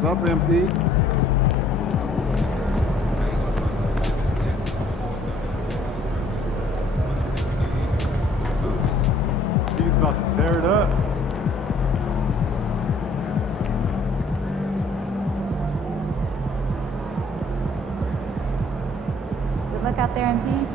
What's up, MP? He's about to tear it up. Good luck out there, MP.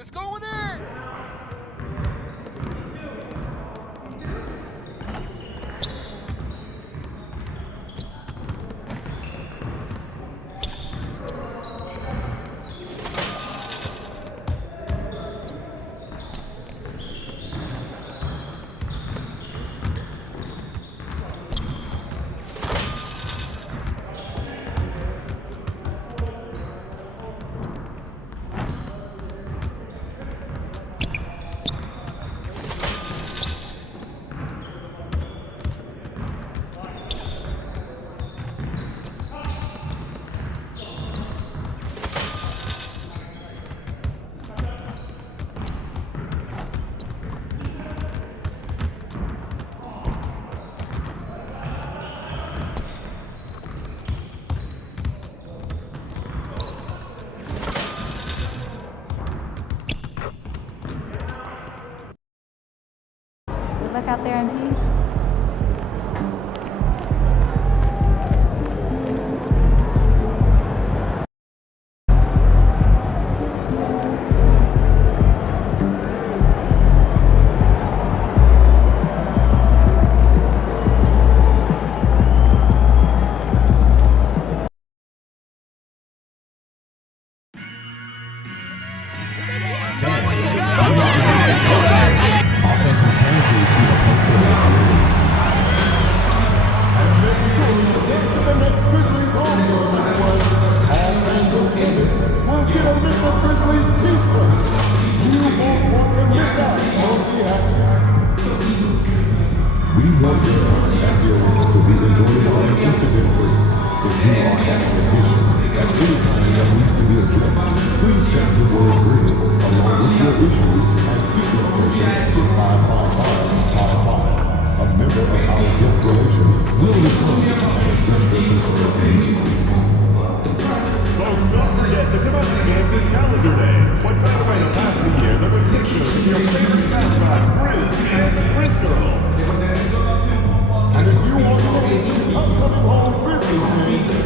It's going in! Good luck out there, MP. We want this time to be enjoyable and incident-free. If you are having a vision at any time that needs to be addressed, please check the word grid along with your issues and seek information to 55555. A member of our guest relations will respond and address your concern immediately. Folks, don't forget to come up to Kansas Calendar Day. What better way to pass the year than with pictures of your favorite mascot, Grizz and the Grizz Girls? And if you want to look at the upcoming home Grizzlies game,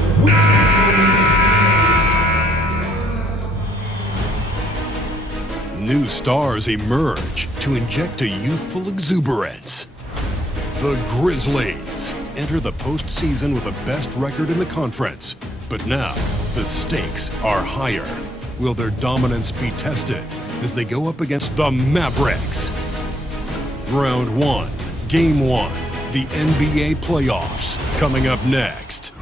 New stars emerge to inject a youthful exuberance. The Grizzlies enter the postseason with the best record in the conference. But now, the stakes are higher. Will their dominance be tested as they go up against the Mavericks? Round 1, Game 1, the NBA playoffs, coming up next.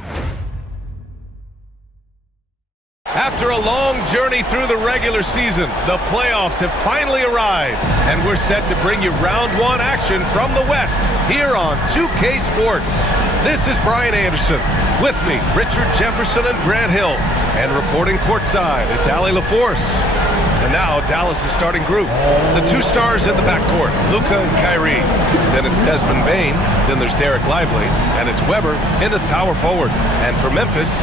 After a long journey through the regular season, the playoffs have finally arrived, and we're set to bring you round 1 action from the West here on 2K Sports. This is Brian Anderson. With me, Richard Jefferson and Grant Hill. And reporting courtside, it's Allie LaForce. And now, Dallas' starting group. The 2 stars in the backcourt, Luka and Kyrie. Then it's Desmond Bane. Then there's Derek Lively. And it's Weber in at power forward. And for Memphis,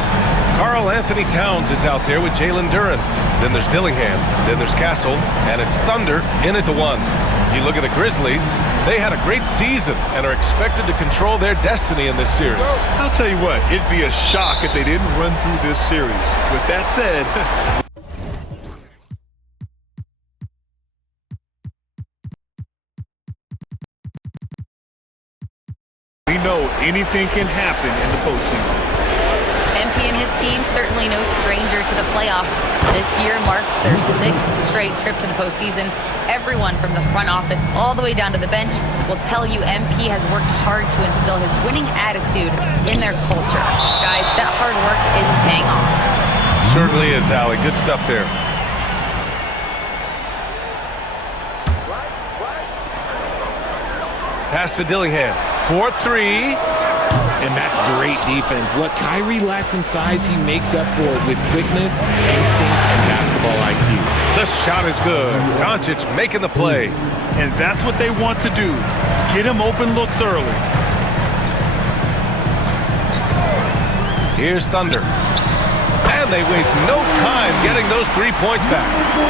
Karl Anthony Towns is out there with Jalen Duren. Then there's Dillingham. Then there's Castle. And it's Thunder in at the 1. You look at the Grizzlies, they had a great season and are expected to control their destiny in this series. I'll tell you what, it'd be a shock if they didn't run through this series. With that said, we know anything can happen in the postseason. MP and his team certainly no stranger to the playoffs. This year marks their 6th straight trip to the postseason. Everyone from the front office all the way down to the bench will tell you MP has worked hard to instill his winning attitude in their culture. Guys, that hard work is paying off. Certainly is, Allie. Good stuff there. Pass to Dillingham. 4-3. And that's great defense. What Kyrie lacks in size, he makes up for it with quickness, instinct, and basketball IQ. The shot is good. Doncic making the play. And that's what they want to do. Get him open looks early. Here's Thunder. And they waste no time getting those 3 points back.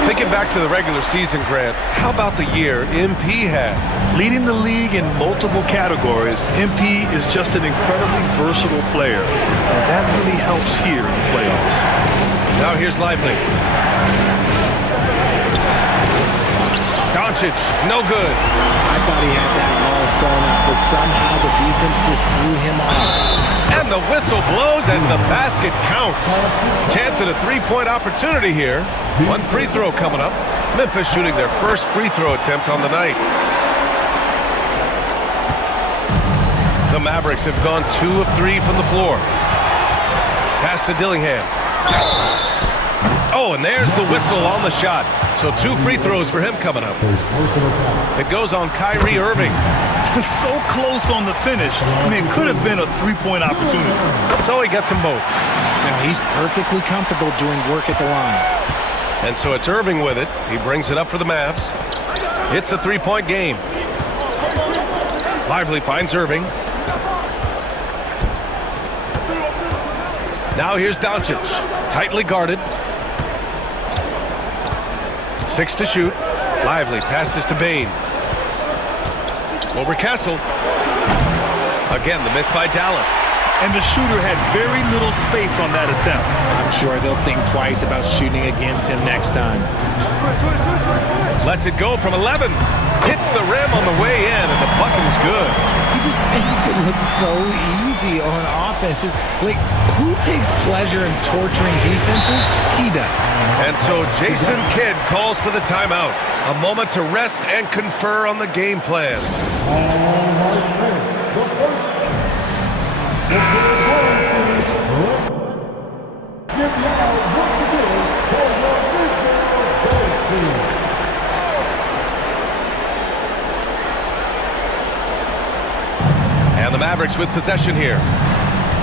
Thinking back to the regular season, Grant, how about the year MP had? Leading the league in multiple categories, MP is just an incredibly versatile player. And that really helps here in the playoffs. Now here's Lively. Doncic, no good. I thought he had that all sewn up, but somehow the defense just threw him off. And the whistle blows as the basket counts. Chance at a 3-point opportunity here. One free throw coming up. Memphis shooting their first free throw attempt on the night. The Mavericks have gone 2 of 3 from the floor. Pass to Dillingham. Oh, and there's the whistle on the shot. So 2 free throws for him coming up. It goes on Kyrie Irving. So close on the finish. I mean, it could have been a 3-point opportunity. So he gets them both. Now he's perfectly comfortable doing work at the line. And so it's Irving with it. He brings it up for the Mavs. It's a 3-point game. Lively finds Irving. Now here's Doncic. Tightly guarded. 6 to shoot. Lively passes to Bane. Over Castle. Again, the miss by Dallas. And the shooter had very little space on that attempt. I'm sure they'll think twice about shooting against him next time. Lets it go from 11. Hits the rim on the way in, and the bucket is good. He just makes it look so easy on offense. Like, who takes pleasure in torturing defenses? He does. And so Jason Kidd calls for the timeout. A moment to rest and confer on the game plan. And the Mavericks with possession here.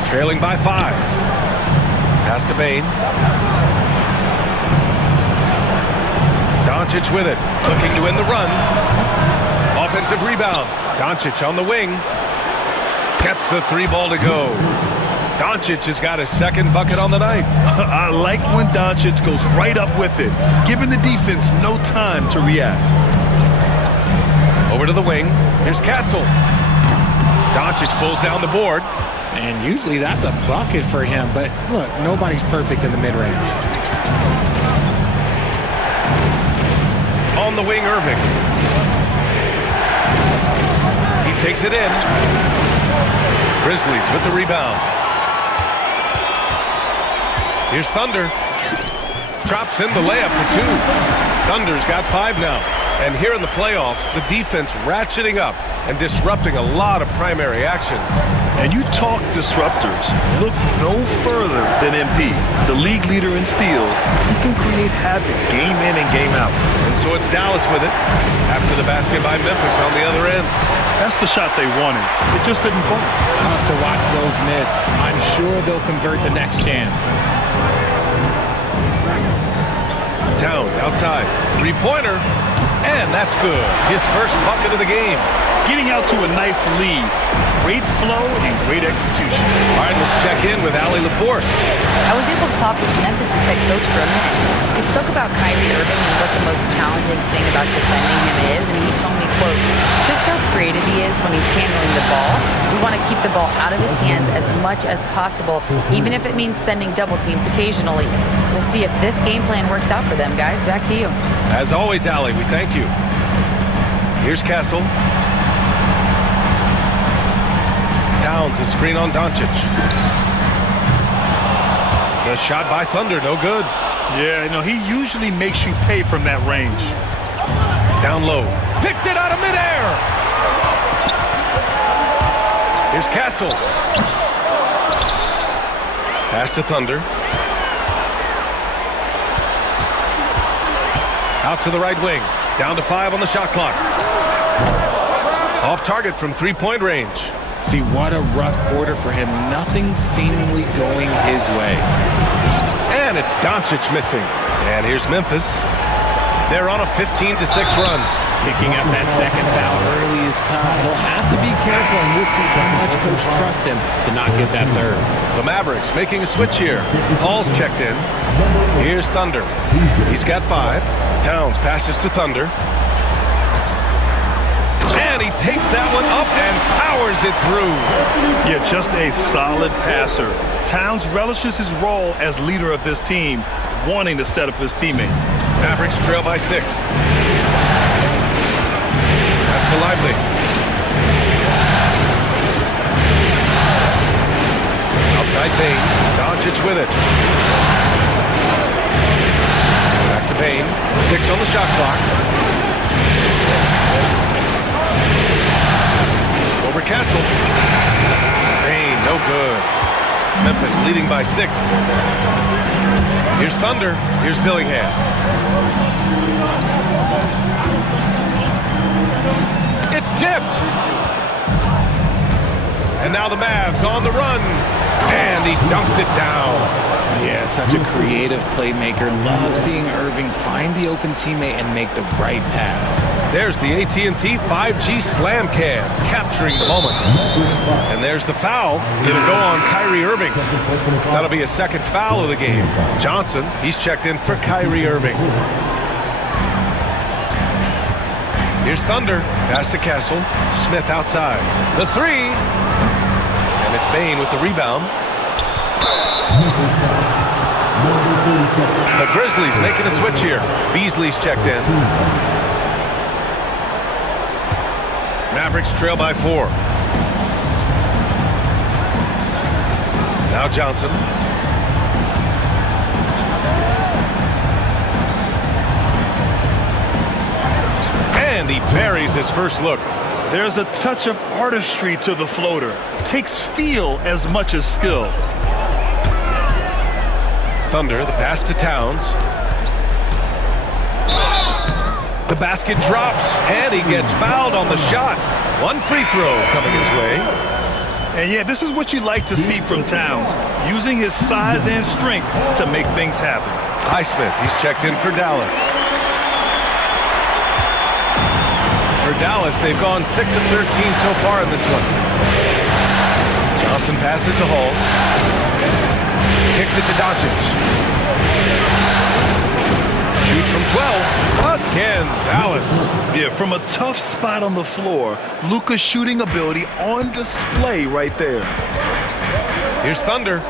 Trailing by 5. Pass to Bane. Doncic with it. Looking to win the run. Offensive rebound. Doncic on the wing. Gets the 3 ball to go. Doncic has got his 2nd bucket on the night. I like when Doncic goes right up with it, giving the defense no time to react. Over to the wing. Here's Castle. Doncic pulls down the board. And usually that's a bucket for him, but look, nobody's perfect in the mid-range. On the wing, Irving. He takes it in. Grizzlies with the rebound. Here's Thunder. Drops in the layup for 2. Thunder's got 5 now. And here in the playoffs, the defense ratcheting up and disrupting a lot of primary actions. And you talk disruptors. Look no further than MP. The league leader in steals. He can create havoc game in and game out. And so it's Dallas with it. After the basket by Memphis on the other end. That's the shot they wanted. It just didn't fall. Tough to watch those miss. I'm sure they'll convert the next chance. Towns outside. 3-pointer. And that's good. His first bucket of the game. Getting out to a nice lead. Great flow and great execution. All right, let's check in with Allie LaForce. I was able to talk with Memphis' head coach for a minute. We spoke about Kyrie Irving and what the most challenging thing about defending him is, and he told me, quote, just how creative he is when he's handling the ball. We want to keep the ball out of his hands as much as possible, even if it means sending double teams occasionally. We'll see if this game plan works out for them, guys. Back to you. As always, Allie, we thank you. Here's Castle. Towns, a screen on Doncic. The shot by Thunder, no good. Yeah, you know, he usually makes you pay from that range. Down low. Picked it out of midair. Here's Castle. Pass to Thunder. Out to the right wing. Down to 5 on the shot clock. Off target from three-point range. See, what a rough quarter for him. Nothing seemingly going his way. And it's Doncic missing. And here's Memphis. They're on a 15-6 run. Picking up that second foul early is tough. He'll have to be careful, and we'll see how much coach trusts him to not get that third. The Mavericks making a switch here. Paul's checked in. Here's Thunder. He's got 5. Towns passes to Thunder. And he takes that one up and powers it through. Yeah, just a solid passer. Towns relishes his role as leader of this team, wanting to set up his teammates. Mavericks trail by 6. Pass to Lively. Outside Payne. Doncic with it. Back to Payne. 6 on the shot clock. Over Castle. Payne, no good. Memphis leading by 6. Here's Thunder. Here's Dillingham. It's tipped. And now the Mavs on the run. And he dunks it down. Yeah, such a creative playmaker. Love seeing Irving find the open teammate and make the right pass. There's the AT&T 5G Slam Cam, capturing the moment. And there's the foul. It'll go on Kyrie Irving. That'll be a second foul of the game. Johnson, he's checked in for Kyrie Irving. Here's Thunder. Pass to Castle. Smith outside. The 3. And it's Bane with the rebound. The Grizzlies making a switch here. Beasley's checked in. Mavericks trail by 4. Now Johnson. And he buries his first look. There's a touch of artistry to the floater. Takes feel as much as skill. Thunder, the pass to Towns. The basket drops, and he gets fouled on the shot. One free throw coming his way. And yeah, this is what you like to see from Towns, using his size and strength to make things happen. Highsmith, he's checked in for Dallas. For Dallas, they've gone 6 of 13 so far in this one. Johnson passes to Hall. Kicks it to Doncic. Shoots from 12. Again, Dallas. Yeah, from a tough spot on the floor, Luka's shooting ability on display right there. Here's Thunder.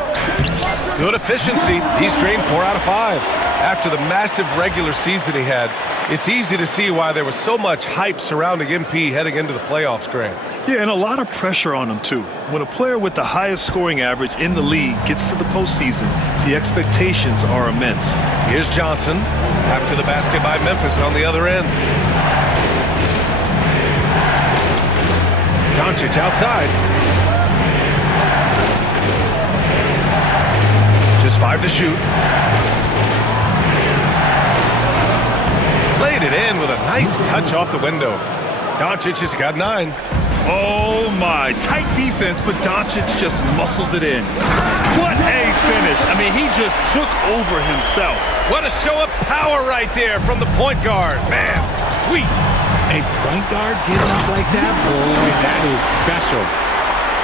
Good efficiency. He's drained 4 out of 5. After the massive regular season he had, it's easy to see why there was so much hype surrounding MP heading into the playoffs, Grant. Yeah, and a lot of pressure on him, too. When a player with the highest scoring average in the league gets to the postseason, the expectations are immense. Here's Johnson. After the basket by Memphis on the other end. Doncic outside. Just 5 to shoot. Laid it in with a nice touch off the window. Doncic has got 9. Oh my, tight defense, but Doncic just muscles it in. What a finish. I mean, he just took over himself. What a show of power right there from the point guard. Man, sweet. A point guard getting up like that? Boy, that is special.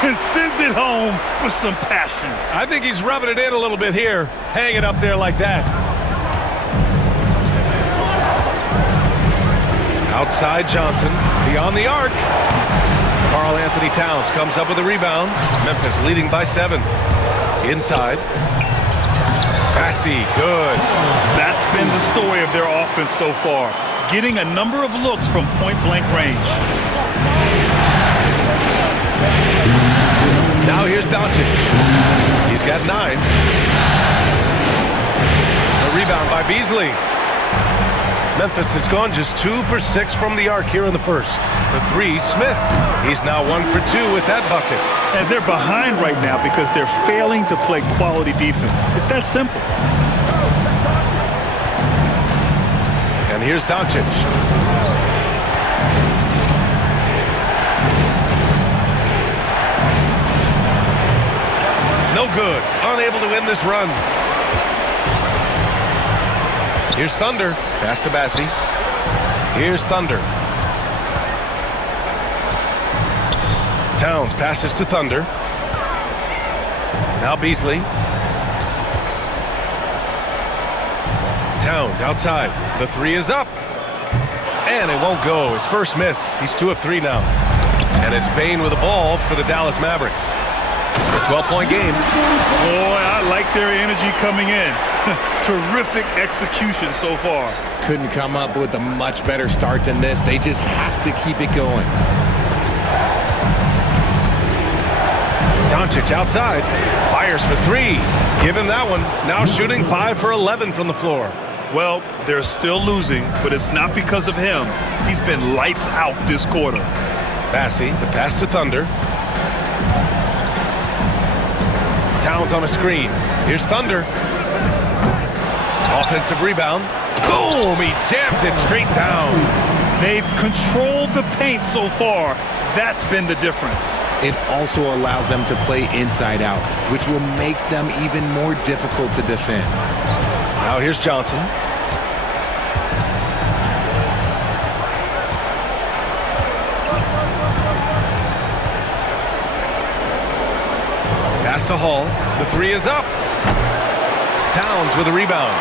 And sends it home with some passion. I think he's rubbing it in a little bit here, hanging up there like that. Outside Johnson, beyond the arc. Karl Anthony Towns comes up with a rebound. Memphis leading by 7. Inside. Passy, good. That's been the story of their offense so far. Getting a number of looks from point-blank range. Now here's Doncic. He's got 9. Rebound by Beasley. Memphis has gone just 2 for 6 from the arc here in the first. For 3, Smith. He's now 1 for 2 with that bucket. And they're behind right now because they're failing to play quality defense. It's that simple. And here's Doncic. No good. Unable to win this run. Here's Thunder. Pass to Bassie. Here's Thunder. Towns passes to Thunder. Now Beasley. Towns outside. The 3 is up. And it won't go. His first miss. He's 2 of 3 now. And it's Bane with the ball for the Dallas Mavericks. A 12-point game. Boy, I like their energy coming in. Terrific execution so far. Couldn't come up with a much better start than this. They just have to keep it going. Doncic outside. Fires for 3. Give him that one. Now shooting 5 for 11 from the floor. Well, they're still losing, but it's not because of him. He's been lights out this quarter. Bassie, the pass to Thunder. Towns on a screen. Here's Thunder. Offensive rebound. Boom! He jams it straight down. They've controlled the paint so far. That's been the difference. It also allows them to play inside out, which will make them even more difficult to defend. Now here's Johnson. Pass to Hall. The 3 is up. Towns with a rebound.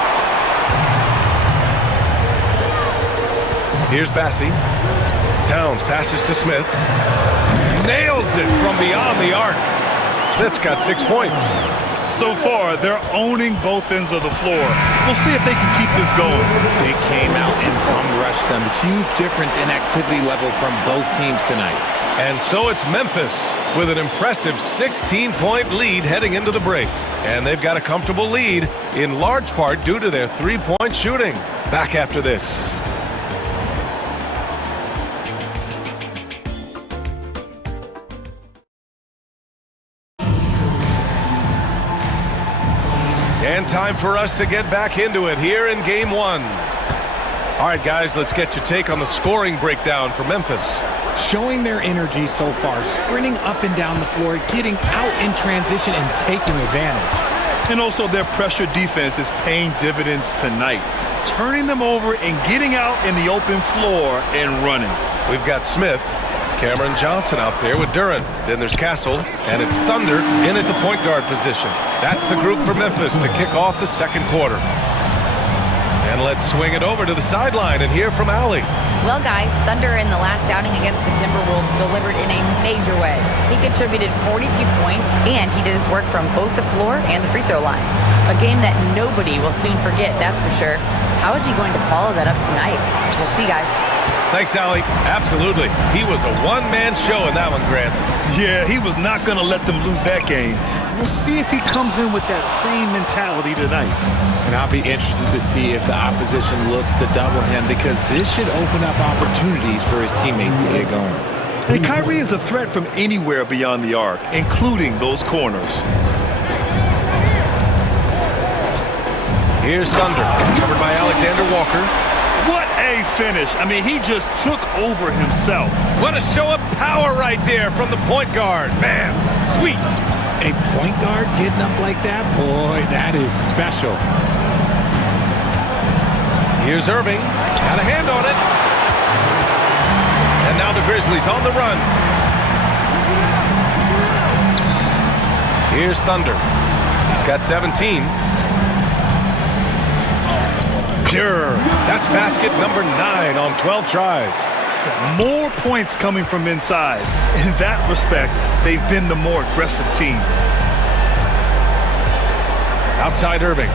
Here's Bassie. Towns passes to Smith. Nails it from beyond the arc. Smith's got 6 points. So far, they're owning both ends of the floor. We'll see if they can keep this going. They came out and bum-rushed them. Huge difference in activity level from both teams tonight. And so it's Memphis with an impressive 16-point lead heading into the break. And they've got a comfortable lead, in large part due to their 3-point shooting. Back after this. And time for us to get back into it here in Game 1. All right, guys, let's get your take on the scoring breakdown for Memphis. Showing their energy so far, sprinting up and down the floor, getting out in transition and taking advantage. And also their pressure defense is paying dividends tonight, turning them over and getting out in the open floor and running. We've got Smith, Cameron Johnson out there with Duren. Then there's Castle, and it's Thunder in at the point guard position. That's the group for Memphis to kick off the second quarter. And let's swing it over to the sideline and hear from Allie. Well, guys, Thunder in the last outing against the Timberwolves delivered in a major way. He contributed 42 points, and he did his work from both the floor and the free throw line. A game that nobody will soon forget, that's for sure. How is he going to follow that up tonight? We'll see, guys. Thanks, Allie. Absolutely. He was a one-man show in that one, Grant. Yeah, he was not going to let them lose that game. We'll see if he comes in with that same mentality tonight. And I'll be interested to see if the opposition looks to double him, because this should open up opportunities for his teammates to get going. And Kyrie is a threat from anywhere beyond the arc, including those corners. Here's Thunder, covered by Alexander Walker. What a finish. I mean, he just took over himself. What a show of power right there from the point guard. Man, sweet. A point guard getting up like that? Boy, that is special. Here's Irving. Got a hand on it. And now the Grizzlies on the run. Here's Thunder. He's got 17. Pure. That's basket number 9 on 12 tries. More points coming from inside. In that respect, they've been the more aggressive team. Outside Irving.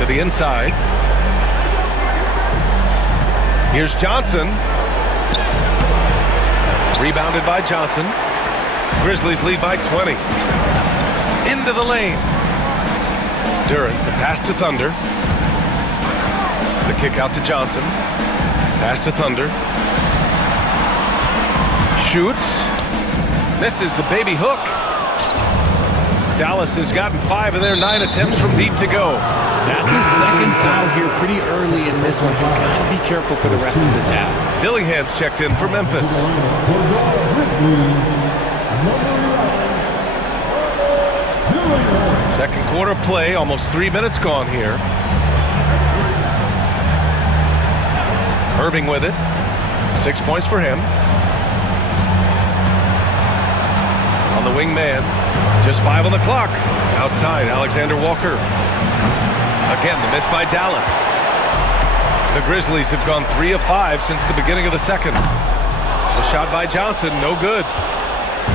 To the inside. Here's Johnson. Rebounded by Johnson. Grizzlies lead by 20. into the lane. Durant, the pass to Thunder. The kick out to Johnson. Pass to Thunder. Shoots. Misses the baby hook. Dallas has gotten 5 of their 9 attempts from deep to go. That's his second foul here pretty early in this one. He's got to be careful for the rest of this half. Dillingham's checked in for Memphis. Second quarter play, almost 3 minutes gone here. Irving with it. 6 points for him. On the wing man. Just 5 on the clock. Outside, Alexander Walker. Again, the miss by Dallas. The Grizzlies have gone 3 of 5 since the beginning of the second. The shot by Johnson, no good.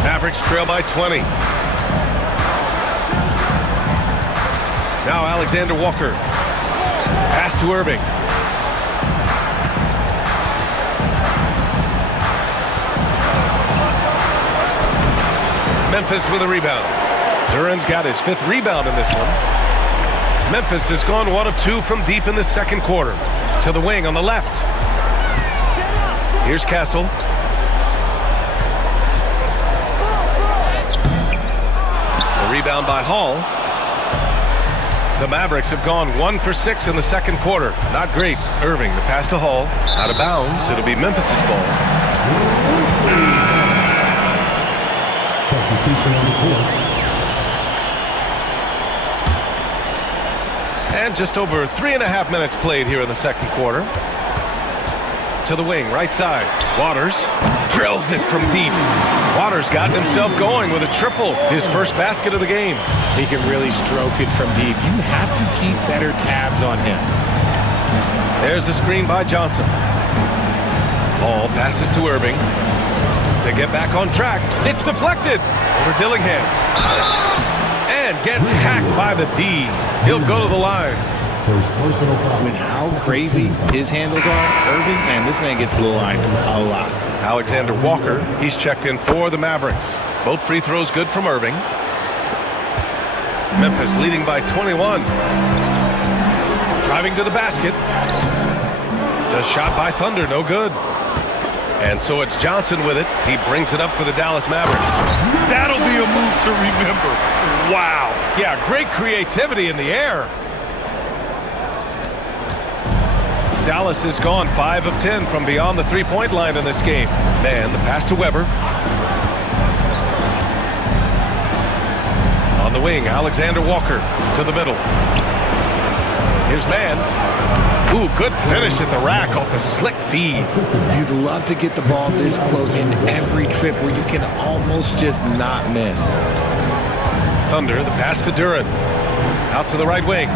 Mavericks trail by 20. Now Alexander Walker. Pass to Irving. Memphis with a rebound. Duran's got his 5th rebound in this one. Memphis has gone 1 of 2 from deep in the second quarter. To the wing on the left. Here's Castle. The rebound by Hall. The Mavericks have gone 1 for 6 in the second quarter. Not great. Irving, the pass to Hall. Out of bounds. It'll be Memphis's ball. Substitution on the court. And just over 3.5 minutes played here in the second quarter. To the wing, right side. Waters drills it from deep. Waters got himself going with a triple. His first basket of the game. He can really stroke it from deep. You have to keep better tabs on him. There's the screen by Johnson. Ball passes to Irving. To get back on track. It's deflected over Dillingham. And gets hacked by the D. He'll go to the line. First personal foul. With how crazy his handles are, Irving, man, this man gets to the line a lot. Alexander Walker, he's checked in for the Mavericks. Both free throws good from Irving. Memphis leading by 21. Driving to the basket. Just shot by Thunder, no good. And so it's Johnson with it. He brings it up for the Dallas Mavericks. That'll be a move to remember. Wow. Yeah, great creativity in the air. Dallas has gone 5 of 10 from beyond the three-point line in this game. Man, the pass to Weber. On the wing, Alexander Walker to the middle. Here's Man. Ooh, good finish at the rack off the slick feed. You'd love to get the ball this close in every trip where you can almost just not miss. Thunder, the pass to Duran. Out to the right wing.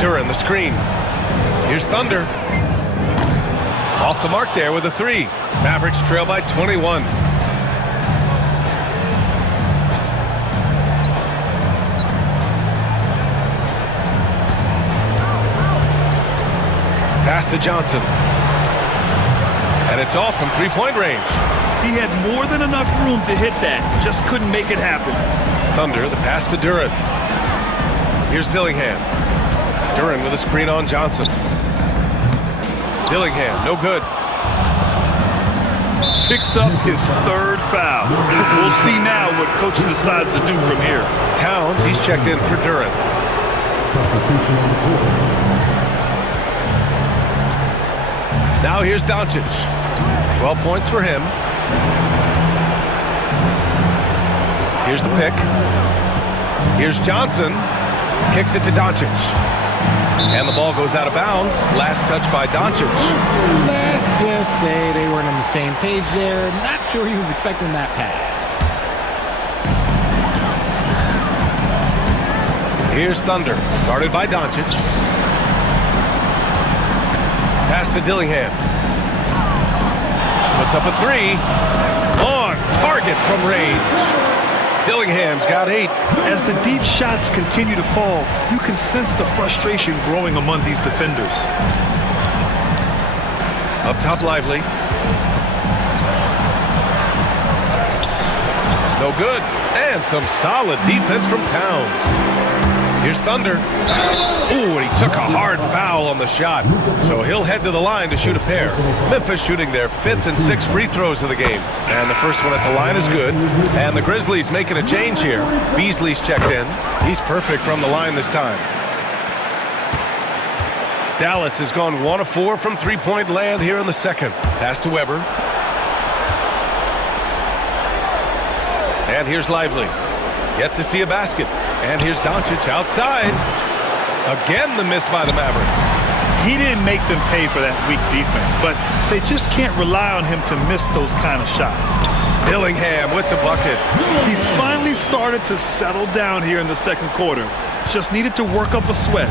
Duran, the screen. Here's Thunder. Off the mark there with a 3. Mavericks trail by 21. Pass to Johnson. And it's off from three-point range. He had more than enough room to hit that. Just couldn't make it happen. Thunder, the pass to Duran. Here's Dillingham. Duran with a screen on Johnson. Dillingham, no good. Picks up his 3rd foul. We'll see now what coach decides to do from here. Towns, he's checked in for Duran. Substitution on the court. Now here's Doncic. 12 points for him. Here's the pick. Here's Johnson. Kicks it to Doncic. And the ball goes out of bounds. Last touch by Doncic. Let's just say they weren't on the same page there. Not sure he was expecting that pass. Here's Thunder. Guarded by Doncic. Pass to Dillingham. Puts up a 3. On target from range. Dillingham's got 8. As the deep shots continue to fall, you can sense the frustration growing among these defenders. Up top, Lively. No good. And some solid defense from Towns. Here's Thunder. Ooh, and he took a hard foul on the shot. So he'll head to the line to shoot a pair. Memphis shooting their 5th and 6th free throws of the game. And the first one at the line is good. And the Grizzlies making a change here. Beasley's checked in. He's perfect from the line this time. Dallas has gone 1 of 4 from three-point land here in the second. Pass to Weber. And here's Lively. Yet to see a basket. And here's Doncic outside. Again, the miss by the Mavericks. He didn't make them pay for that weak defense, but they just can't rely on him to miss those kind of shots. Dillingham with the bucket. He's finally started to settle down here in the second quarter. Just needed to work up a sweat.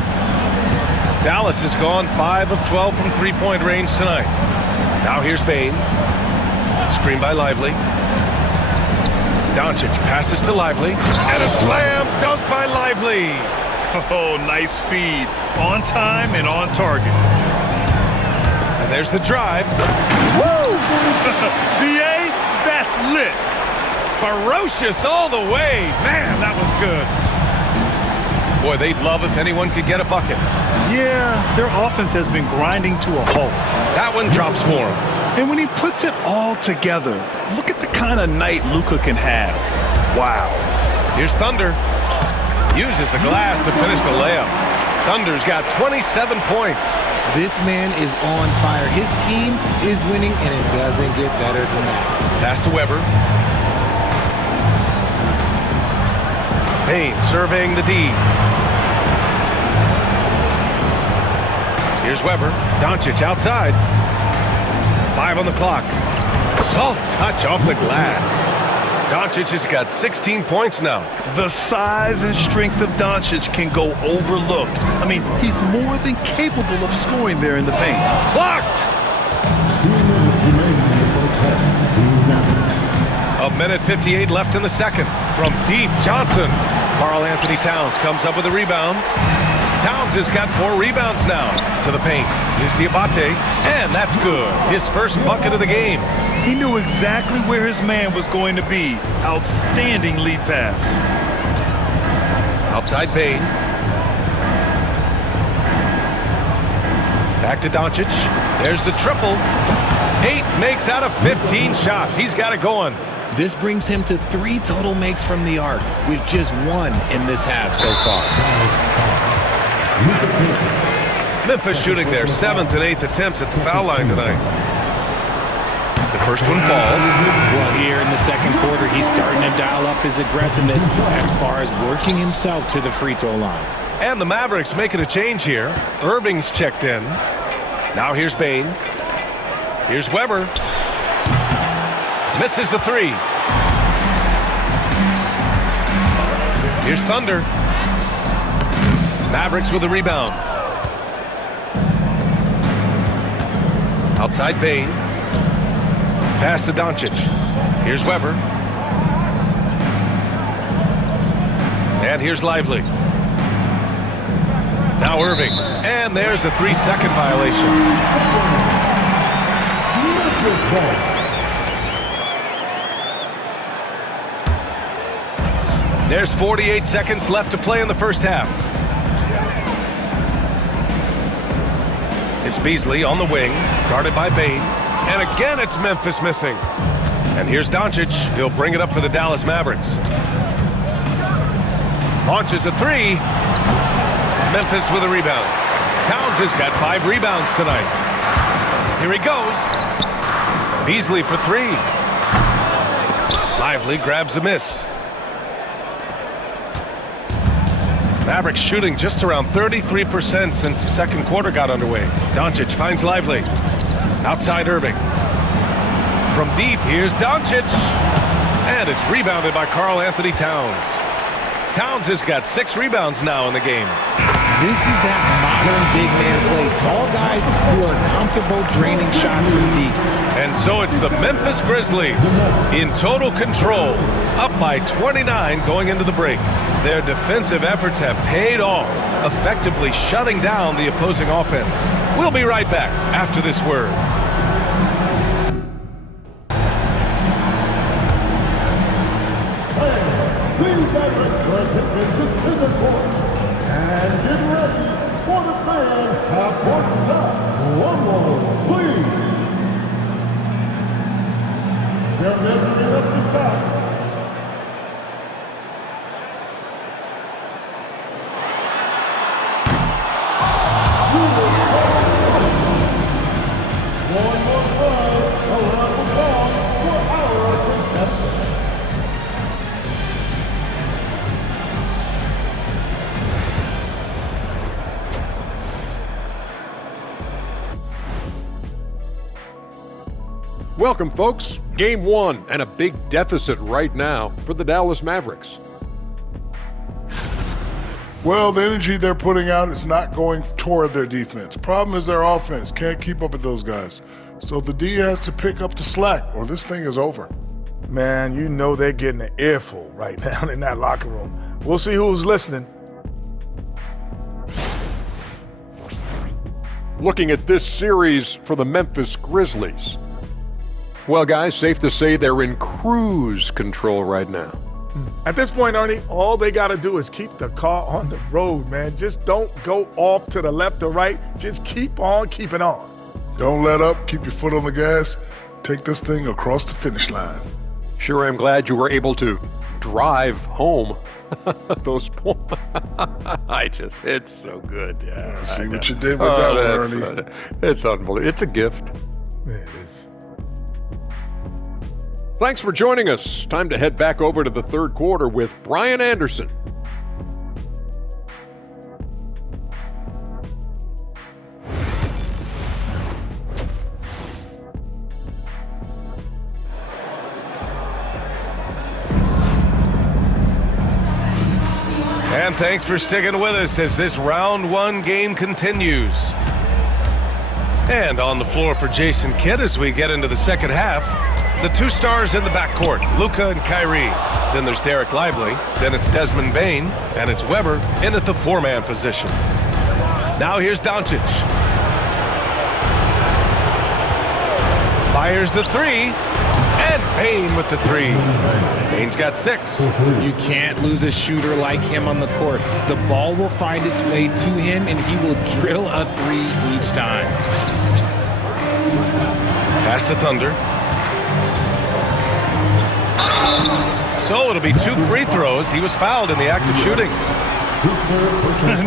Dallas has gone 5 of 12 from three-point range tonight. Now here's Bane. Screen by Lively. Doncic passes to Lively. And a slam dunk by Lively. Oh, nice feed. On time and on target. And there's the drive. Woo! BA, that's lit. Ferocious all the way. Man, that was good. Boy, they'd love if anyone could get a bucket. Yeah, their offense has been grinding to a halt. That one drops for him. And when he puts it all together, look at the kind of night Luka can have. Wow. Here's Thunder. Uses the glass to finish the layup. Thunder's got 27 points. This man is on fire. His team is winning, and it doesn't get better than that. Pass to Weber. Payne surveying the D. Here's Weber. Doncic outside. 5 on the clock. Soft touch off the glass. Doncic has got 16 points now. The size and strength of Doncic can go overlooked. I mean, he's more than capable of scoring there in the paint. Blocked! A minute 58 left in the second. From deep, Johnson. Karl Anthony Towns comes up with a rebound. Towns has got 4 rebounds now to the paint. Here's Diabate, and that's good. His first bucket of the game. He knew exactly where his man was going to be. Outstanding lead pass. Outside Payne. Back to Doncic. There's the triple. 8 makes out of 15 shots. He's got it going. This brings him to 3 total makes from the arc, with just 1 in this half so far. Memphis shooting their 7th and 8th attempts at the foul line tonight. The first one falls. Well, here in the second quarter, he's starting to dial up his aggressiveness as far as working himself to the free throw line. And the Mavericks making a change here. Irving's checked in. Now here's Bane. Here's Weber. Misses the 3. Here's Thunder. Mavericks with the rebound. Outside Bane. Pass to Doncic. Here's Weber. And here's Lively. Now Irving. And there's a 3-second violation. There's 48 seconds left to play in the first half. It's Beasley on the wing, guarded by Bane. And again, it's Memphis missing. And here's Doncic. He'll bring it up for the Dallas Mavericks. Launches a 3. Memphis with a rebound. Towns has got 5 rebounds tonight. Here he goes. Beasley for 3. Lively grabs a miss. Mavericks shooting just around 33% since the second quarter got underway. Doncic finds Lively. Outside Irving. From deep, here's Doncic. And it's rebounded by Karl Anthony Towns. Towns has got 6 rebounds now in the game. This is that modern big man play. Tall guys who are comfortable draining shots from deep. And so it's the Memphis Grizzlies in total control, up by 29 going into the break. Their defensive efforts have paid off, effectively shutting down the opposing offense. We'll be right back after this word. center court. And get ready for the fan half-court shot. Drum roll, please. They're measuring up the shot. One more time around the ball for our contestant. Welcome, folks. Game 1 and a big deficit right now for the Dallas Mavericks. Well, the energy they're putting out is not going toward their defense. Problem is their offense can't keep up with those guys. So the D has to pick up the slack or this thing is over. Man, you know they're getting an earful right now in that locker room. We'll see who's listening. Looking at this series for the Memphis Grizzlies. Well, guys, safe to say they're in cruise control right now. At this point, Ernie, all they got to do is keep the car on the road, man. Just don't go off to the left or right. Just keep on keeping on. Don't let up. Keep your foot on the gas. Take this thing across the finish line. Sure, I'm glad you were able to drive home. Those points. It's so good. Yeah, see what you did with that one, Ernie. It's unbelievable. It's a gift. Yeah, it is. Thanks for joining us. Time to head back over to the third quarter with Brian Anderson. And thanks for sticking with us as this round 1 game continues. And on the floor for Jason Kidd as we get into the second half, the 2 stars in the backcourt, Luka and Kyrie. Then there's Derek Lively, then it's Desmond Bane, and it's Weber in at the 4-man position. Now here's Doncic. Fires the 3, and Bane with the 3. Bane's got 6. You can't lose a shooter like him on the court. The ball will find its way to him, and he will drill a 3 each time. Pass to Thunder. So it'll be 2 free throws. He was fouled in the act of shooting.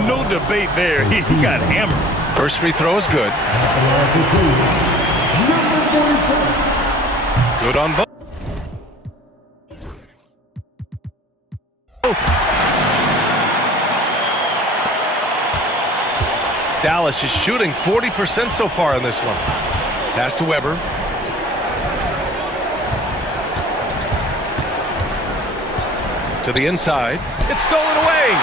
No debate there. He got hammered. First free throw is good. Good on both. Dallas is shooting 40% so far in this one. Pass to Weber. To the inside. It's stolen away.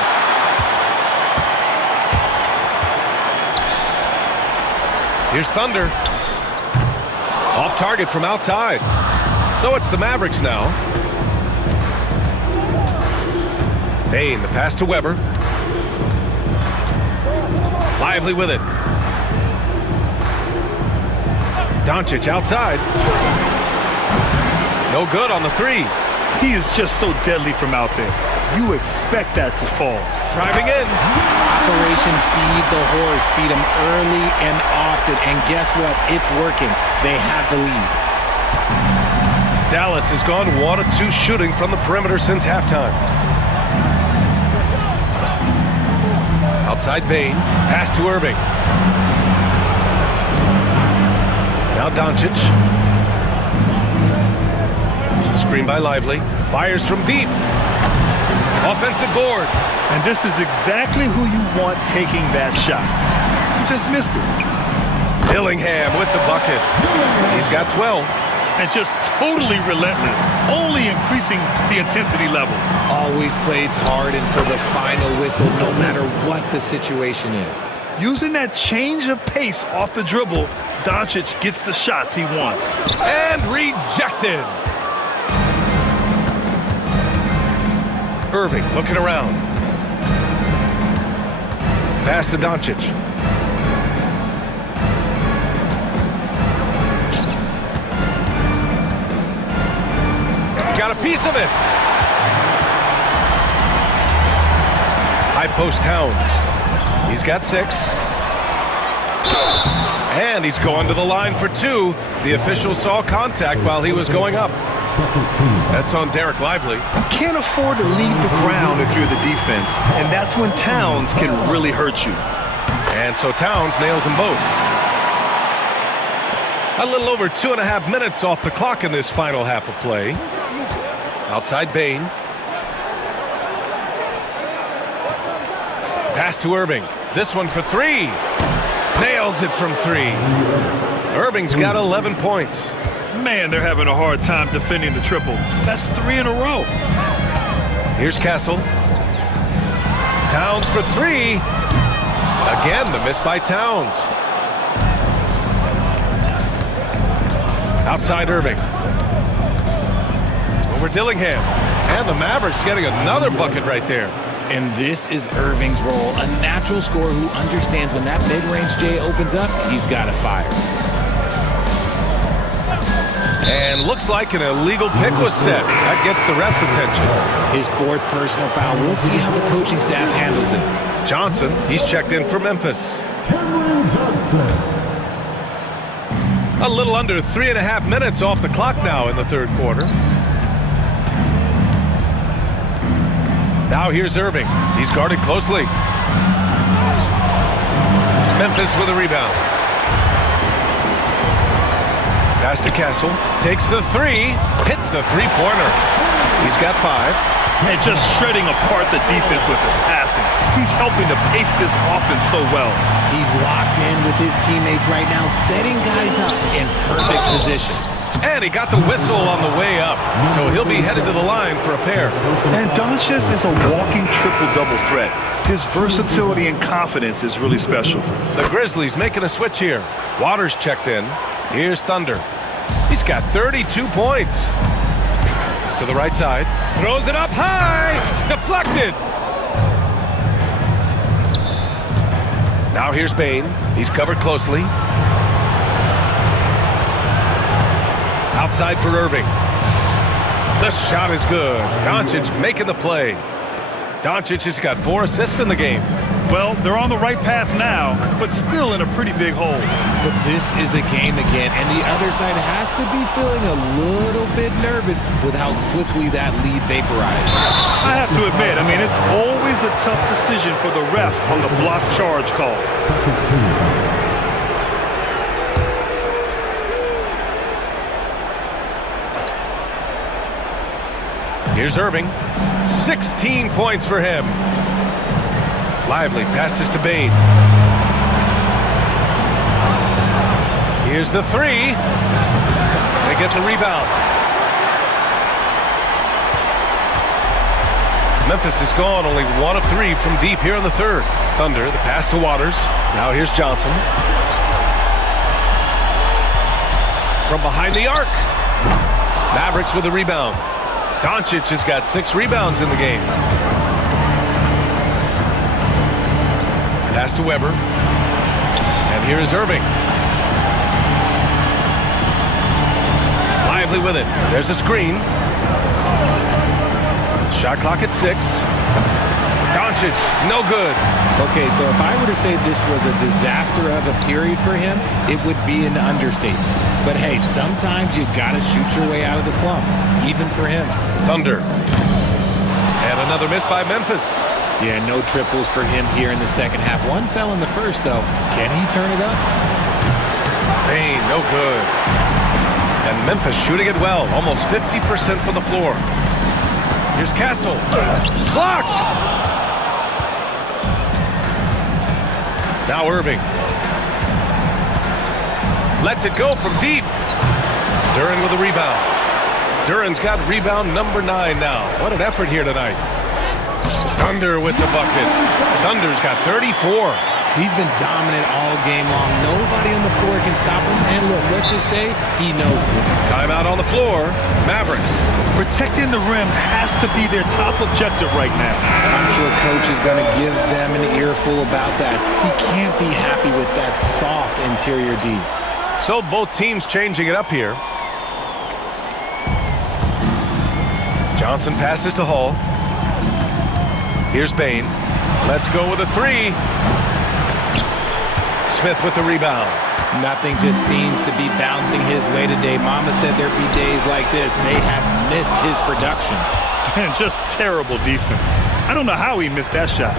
Here's Thunder. Off target from outside. So it's the Mavericks now. Bane, the pass to Weber. Lively with it. Doncic outside. No good on the 3. He is just so deadly from out there. You expect that to fall. Driving in. Operation Feed the Horse. Feed him early and often. And guess what? It's working. They have the lead. Dallas has gone 1 of 2 shooting from the perimeter since halftime. Outside Bane. Pass to Irving. Now Doncic. Screen by Lively. Fires from deep. Offensive board. And this is exactly who you want taking that shot. You just missed it. Dillingham with the bucket. He's got 12. And just totally relentless, only increasing the intensity level. Always plays hard until the final whistle, no matter what the situation is. Using that change of pace off the dribble, Doncic gets the shots he wants. And rejected. Irving looking around. Pass to Doncic. Got a piece of it. High post Towns. He's got 6. And he's going to the line for 2. The official saw contact while he was going up. That's on Derek Lively. Can't afford to leave the ground if you're the defense, and that's when Towns can really hurt you. And so Towns nails them both. A little over 2.5 minutes off the clock in this final half of play. Outside Bain. Pass to Irving. This one for 3. Nails it from 3. Irving's got 11 points. Man, they're having a hard time defending the triple. That's 3 in a row. Here's Castle. Towns for 3. Again, the miss by Towns. Outside Irving. Over Dillingham. And the Mavericks getting another bucket right there. And this is Irving's role, a natural scorer who understands when that mid-range J opens up, he's got to fire. And looks like an illegal pick was set. That gets the ref's attention. His 4th personal foul. We'll see how the coaching staff handles this. Johnson, he's checked in for Memphis. A little under 3.5 minutes off the clock now in the 3rd quarter. Now here's Irving. He's guarded closely. Memphis with a rebound. Pass to Castle. Takes the 3. Hits the 3-pointer. He's got 5. And just shredding apart the defense with his passing. He's helping to pace this offense so well. He's locked in with his teammates right now, setting guys up in perfect position. And he got the whistle on the way up, so he'll be headed to the line for a pair. And Doncic is a walking triple-double threat. His versatility and confidence is really special. The Grizzlies making a switch here. Waters checked in. Here's Thunder. He's got 32 points. To the right side. Throws it up high. Deflected. Now here's Bain. He's covered closely. Outside for Irving. The shot is good. Doncic making the play. Doncic has got 4 assists in the game. Well, they're on the right path now, but still in a pretty big hole. But this is a game again, and the other side has to be feeling a little bit nervous with how quickly that lead vaporized. I have to admit, it's always a tough decision for the ref on the block charge call. Here's Irving. 16 points for him. Lively passes to Bain. Here's the 3. They get the rebound. Memphis is gone, only 1 of 3 from deep here in the 3rd. Thunder, the pass to Waters. Now here's Johnson. From behind the arc. Mavericks with the rebound. Doncic has got 6 rebounds in the game. Pass to Weber. And here is Irving. Lively with it. There's a screen. Shot clock at 6. Doncic, no good. Okay, so if I were to say this was a disaster of a period for him, it would be an understatement. But hey, sometimes you gotta shoot your way out of the slump, even for him. Thunder. And another miss by Memphis. Yeah, no triples for him here in the second half. 1 fell in the first, though. Can he turn it up? Bain, no good. And Memphis shooting it well, almost 50% from the floor. Here's Castle. Blocked! Now Irving. Lets it go from deep. Duren with a rebound. Duren's got rebound number 9 now. What an effort here tonight. Thunder with the bucket. Thunder's got 34. He's been dominant all game long. Nobody on the floor can stop him. And look, let's just say he knows it. Timeout on the floor. Mavericks. Protecting the rim has to be their top objective right now. I'm sure coach is going to give them an earful about that. He can't be happy with that soft interior D. So both teams changing it up here. Johnson passes to Hall. Here's Bain. Let's go with a three. Smith with the rebound. Nothing just seems to be bouncing his way today. Mama said there'd be days like this. They have missed his production. And just terrible defense. I don't know how he missed that shot.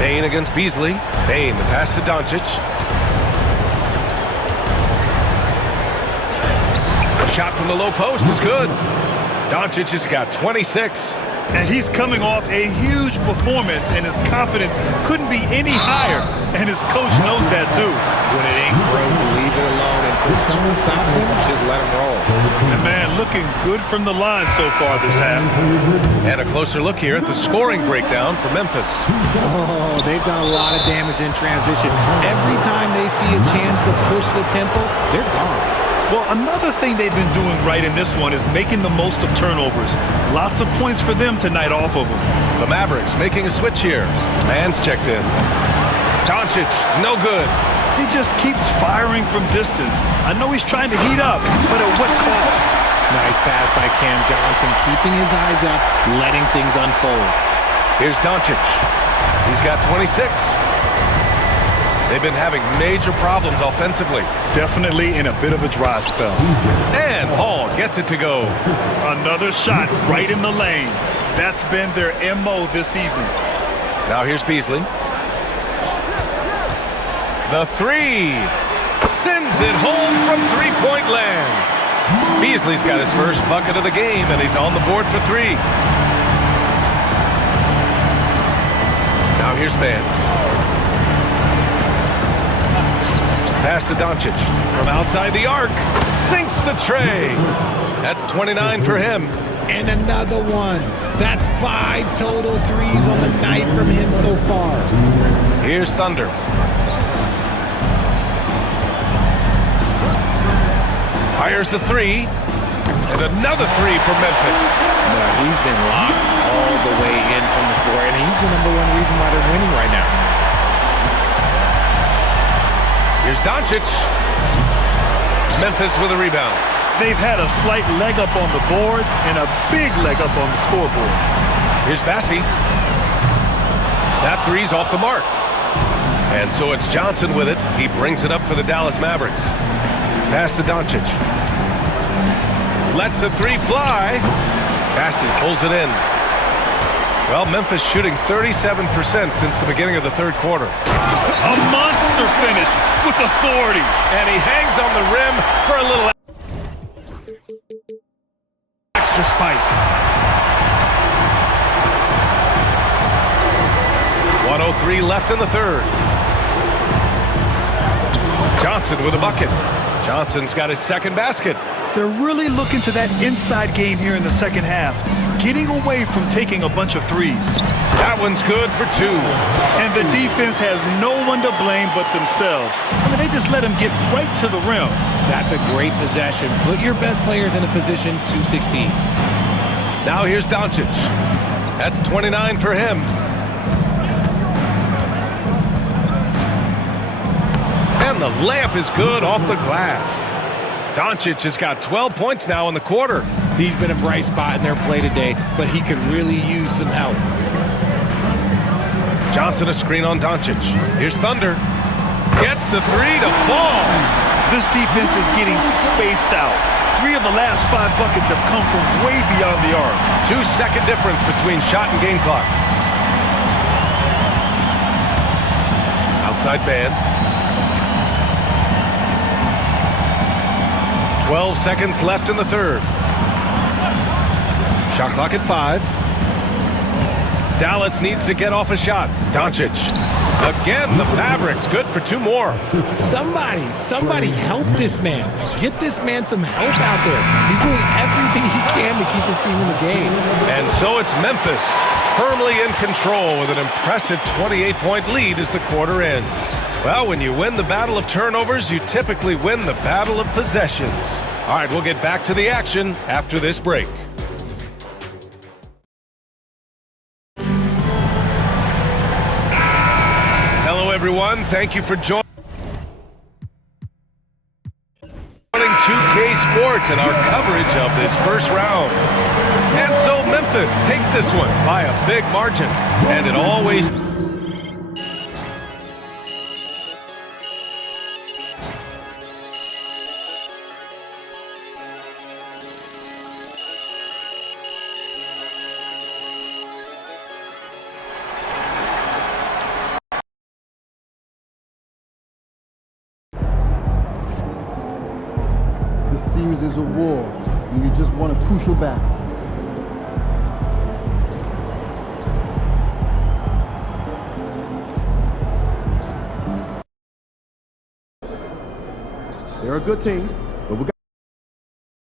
Bane against Beasley. Bane, the pass to Doncic. A shot from the low post is good. Doncic has got 26. And he's coming off a huge performance, and his confidence couldn't be any higher. And his coach knows that, too. When it ain't broke, leave it alone. Until someone stops him, just let him roll. And, man, looking good from the line so far this half. And a closer look here at the scoring breakdown for Memphis. Oh, they've done a lot of damage in transition. Every time they see a chance to push the tempo, they're gone. Well, another thing they've been doing right in this one is making the most of turnovers. Lots of points for them tonight off of them. The Mavericks making a switch here. Man's checked in. Doncic, no good. He just keeps firing from distance. I know he's trying to heat up, but at what cost? Nice pass by Cam Johnson, keeping his eyes up, letting things unfold. Here's Doncic. He's got 26. They've been having major problems offensively. Definitely in a bit of a dry spell. And Hall gets it to go. Another shot right in the lane. That's been their MO this evening. Now here's Beasley. The three. Sends it home from three-point land. Beasley's got his first bucket of the game, and he's on the board for three. Now here's Mann. Pass to Doncic from outside the arc. Sinks the tray. That's 29 for him. And another one. That's 5 total threes on the night from him so far. Here's Thunder. Fires the three. And another three for Memphis. No, he's been locked all the way in from the floor, and he's the #1 reason why they're winning right now. Here's Doncic. Memphis with a rebound. They've had a slight leg up on the boards and a big leg up on the scoreboard. Here's Bassey. That three's off the mark. And so it's Johnson with it. He brings it up for the Dallas Mavericks. Pass to Doncic. Lets the three fly. Bassey pulls it in. Well, Memphis shooting 37% since the beginning of the third quarter. A monster finish with authority. And he hangs on the rim for a little extra spice. 1:03 left in the third. Johnson with a bucket. Johnson's got his second basket. They're really looking to that inside game here in the second half, getting away from taking a bunch of threes. That one's good for two. And the defense has no one to blame but themselves. I mean, they just let him get right to the rim. That's a great possession. Put your best players in a position to succeed. Now here's Doncic. That's 29 for him. And the layup is good off the glass. Doncic has got 12 points now in the quarter. He's been a bright spot in their play today, but he could really use some help. Johnson a screen on Doncic. Here's Thunder. Gets the three to fall. This defense is getting spaced out. 3 of the last 5 buckets have come from way beyond the arc. 2-second difference between shot and game clock. Outside man. 12 seconds left in the third. Shot clock at 5. Dallas needs to get off a shot. Doncic. Again, the Mavericks good for 2 more. Somebody help this man. Get this man some help out there. He's doing everything he can to keep his team in the game. And so it's Memphis firmly in control with an impressive 28-point lead as the quarter ends. Well, when you win the battle of turnovers, you typically win the battle of possessions. All right, we'll get back to the action after this break. Hello, everyone. Thank you for joining 2K Sports and our coverage of this first round. And so Memphis Memphis takes this one by a big margin, and it always... This series is a war, and you just won a crucial battle. They're a good team.